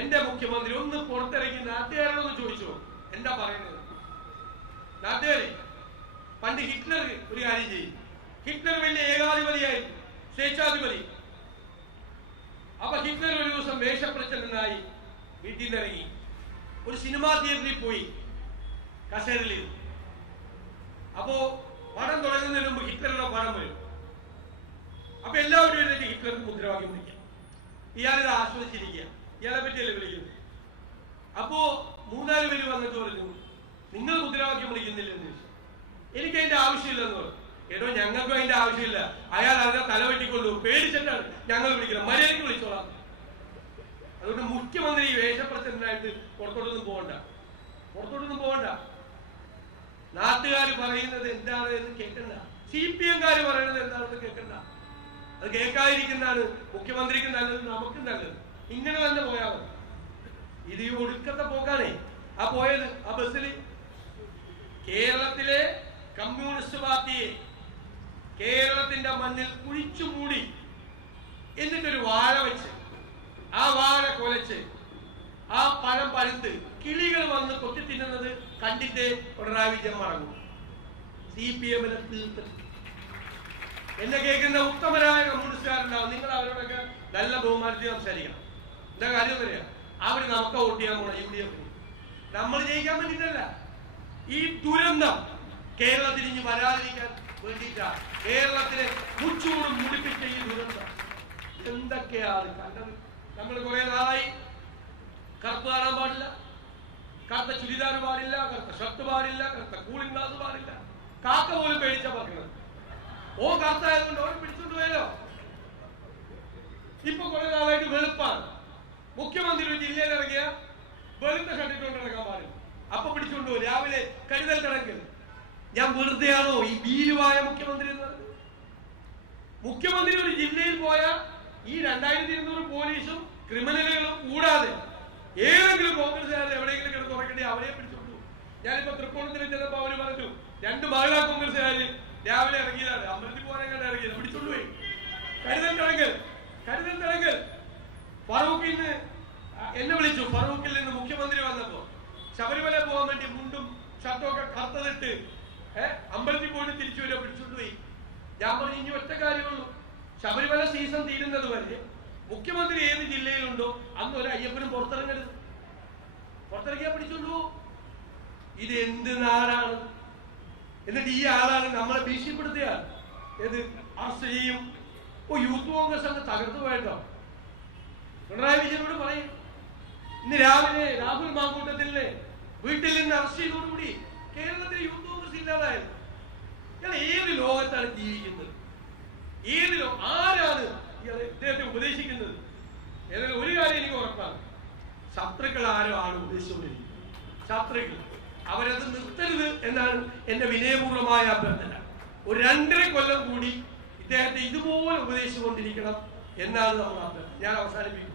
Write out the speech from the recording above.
എന്റെ മുഖ്യമന്ത്രി ഒന്ന് പുറത്തിറങ്ങി നാട്ടുകാരോടൊന്ന് ചോദിച്ചോ. എന്താ പറയുന്നത്? നാട്ടുകാരി പണ്ട് ഹിറ്റ്ലർ ഒരു കാര്യം ചെയ്യും. ഹിറ്റ്ലർ വലിയ ഏകാധിപതിയായിരുന്നു സ്വേച്ഛാധിപതി. അപ്പൊ ഹിറ്റ്ലർ ഒരു ദിവസം വേഷപ്രച്ഛന്നനായി വീട്ടിൽ നിന്ന് ഇറങ്ങി. ഒരു സിനിമാ തിയേറ്ററിൽ പോയി. കസേരയിൽ അപ്പോ പടം തുടങ്ങുന്നതിന് മുമ്പ് ഹിറ്റ്ലറുടെ പടം വരും. അപ്പൊ എല്ലാവരും ഹിറ്റ്ലർക്ക് മുദ്രാവാക്യം വിളിക്കാം. ഇയാളിത് ആസ്വദിച്ചിരിക്കുക ഇയാളെ പറ്റിയല്ലേ വിളിക്കുന്നത്? അപ്പോ മൂന്നാൽ പേര് വന്നിട്ട് പറഞ്ഞു നിങ്ങൾ മുദ്രാവാക്യം വിളിക്കുന്നില്ല എന്ന് ചോദിച്ചു എനിക്ക് അതിന്റെ ആവശ്യമില്ലെന്ന് പറഞ്ഞു. എടോ ഞങ്ങൾക്കും അതിന്റെ ആവശ്യമില്ല. അയാൾ അതിനെ തലവെട്ടിക്കൊണ്ടു പേടിച്ചിട്ടാണ് ഞങ്ങൾ വിളിക്കുന്നത്. മര്യാദയ്ക്ക് വിളിച്ചോളാം. അതുകൊണ്ട് മുഖ്യമന്ത്രി വേഷപ്രസിഡന്റായിട്ട് പുറത്തോട്ടൊന്നും പോകണ്ട. പുറത്തോട്ടൊന്നും പോകണ്ട. നാട്ടുകാർ പറയുന്നത് എന്താണ് എന്ന് കേൾക്കണ്ട. സി പി എംകാർ പറയുന്നത് എന്താണെന്ന് കേൾക്കണ്ട. അത് കേൾക്കാതിരിക്കുന്നതാണ് മുഖ്യമന്ത്രിക്ക് നല്ലത് നമുക്കും നല്ലത്. ഇങ്ങനെ തന്നെ പോയാൽ ഇത് ഈ ഒടുക്കത്തെ പോക്കാണേ. ആ പോയത് ആ ബസ്സിൽ കേരളത്തിലെ കമ്മ്യൂണിസ്റ്റ് പാർട്ടിയെ കേരളത്തിന്റെ മണ്ണിൽ കുഴിച്ചു മൂടി എന്നിട്ടൊരു വാഴ വെച്ച് ആ വാഴ കൊലച്ച് ആ പഴം പഴുത്ത് കിളികൾ വന്ന് കൊത്തി തിന്നുന്നത് കണ്ടിട്ട് പിണറായി വിജയൻ മടങ്ങും സി പി എമ്മിനെ തീർത്ത്. എന്നെ കേൾക്കുന്ന ഉത്തമരായ കമ്മ്യൂണിസ്റ്റുകാരുണ്ടാവും. നിങ്ങൾ അവരോടൊക്കെ നല്ല ബഹുമാനത്തിൽ സംസാരിക്കണം. എന്താ കാര്യം പറയാ അവർ നമുക്ക് വോട്ട് ചെയ്യാൻ പോണം യു ഡി എഫ് നമ്മൾ ജയിക്കാൻ വേണ്ടിട്ടല്ല ഈ ദുരന്തം കേരളത്തിൽ ഇനി വരാതിരിക്കാൻ വേണ്ടിയിട്ടാ കേരളത്തിലെ മുച്ചൂടും മുടിപ്പിച്ച ഈ ദുരന്തം. എന്തൊക്കെയാണ് കണ്ടത്? നമ്മൾ കുറെ നാളായി കറുപ്പ് കാണാൻ പാടില്ല. കറുത്ത ചുരിദാർ പാടില്ല കറുത്ത ഷർട്ട് പാടില്ല കറുത്ത കൂളിംഗ് ഗ്ലാസ് പാടില്ല. കാക്ക പോലും പേടിച്ച പറഞ്ഞത് ഓ കറുത്തായതുകൊണ്ട് ഓരോ പിടിച്ചോണ്ട് പോയാലോ ഇപ്പൊ കുറെ നാളായിട്ട് വെളുപ്പാണ്. മുഖ്യമന്ത്രി ഒരു ജില്ലയിൽ ഇറങ്ങിയ വെളുത്ത ഷർട്ടിട്ടുകൊണ്ട് ഇറങ്ങാൻ പാടില്ല. അപ്പൊ പിടിച്ചോണ്ട് പോകും രാവിലെ കരുതൽ കണക്കിൽ ഞാൻ വെറുതെയാണോ ഈ ഭീരുവായ മുഖ്യമന്ത്രി എന്ന് പറഞ്ഞത്? മുഖ്യമന്ത്രി ഒരു ജില്ലയിൽ പോയ ഈ രണ്ടായിരത്തി ഇരുന്നൂറ് പോലീസും ക്രിമിനലുകളും കൂടാതെ ഏതെങ്കിലും കോൺഗ്രസ്സുകാരെ എവിടെയെങ്കിലും കിടന്ന് ഉറക്കണ്ടേ അവരെ പിടിച്ചോണ്ടു ഞാനിപ്പോ തൃപ്പൂണിത്തിൽ ചെന്നപ്പോ അവർ പറഞ്ഞു രണ്ട് മഹിളാ കോൺഗ്രസ്സുകാര് രാവിലെ ഇറങ്ങിയതാണ്. അമ്പലത്തിൽ ഫറൂഖിൽ നിന്ന് മുഖ്യമന്ത്രി വന്നപ്പോ ശബരിമല പോകാൻ വേണ്ടി മുണ്ടും ഷർട്ടും ഒക്കെ കറുത്തതിട്ട് ഏഹ് അമ്പലത്തിൽ പോയിട്ട് തിരിച്ചു വരിക പിടിച്ചുകൊണ്ടുപോയി ഞാൻ പറഞ്ഞു ഇനി ഒറ്റ കാര്യമുള്ളൂ. ശബരിമല സീസൺ തീരുന്നത് വരെ മുഖ്യമന്ത്രി ഏത് ജില്ലയിലുണ്ടോ അന്ന് ഒരു അയ്യപ്പനും പുറത്തിറങ്ങരുത്. പുറത്തിറങ്ങിയാ പിടിച്ചോണ്ടു പോകും ഇത് എന്ത് നാടാണ്? എന്നിട്ട് ഈ ആളാണ് നമ്മളെ ഭീഷണിപ്പെടുത്തിയ ഏത്? അറസ്റ്റ് ചെയ്യും ഓ യൂത്ത് കോൺഗ്രസ് അങ്ങ് തകർത്തു പോയിട്ടോ പിണറായി വിജയനോട് പറയും ഇന്ന് രാവിലെ രാഹുൽ മാങ്കൂട്ടത്തിലെ വീട്ടിൽ നിന്ന് അറസ്റ്റ് ചെയ്തോടുകൂടി കേരളത്തിലെ യൂത്ത് കോൺഗ്രസ് ഇല്ലാതായത്. ഇയാൾ ഏത് ലോകത്താണ് ജീവിക്കുന്നത്? ഏത് ആരാണ് ഇദ്ദേഹത്തെ ഉപദേശിക്കുന്നത്? ഏതായാലും ഒരു കാര്യം എനിക്ക് ഉറപ്പാണ്. ശത്രുക്കൾ ആരോ ആണ് ഉപദേശിച്ചുകൊണ്ടിരിക്കുന്നത്. ശത്രുക്കൾ. അവരത് നിർത്തരുത് എന്നാണ് എന്റെ വിനയപൂർവമായ അഭ്യർത്ഥന. ഒരു രണ്ടര കൊല്ലം കൂടി ഇദ്ദേഹത്തെ ഇതുപോലെ ഉപദേശിച്ചുകൊണ്ടിരിക്കണം എന്നാണ് നമ്മൾ അഭ്യർത്ഥന. ഞാൻ അവസാനിപ്പിക്കും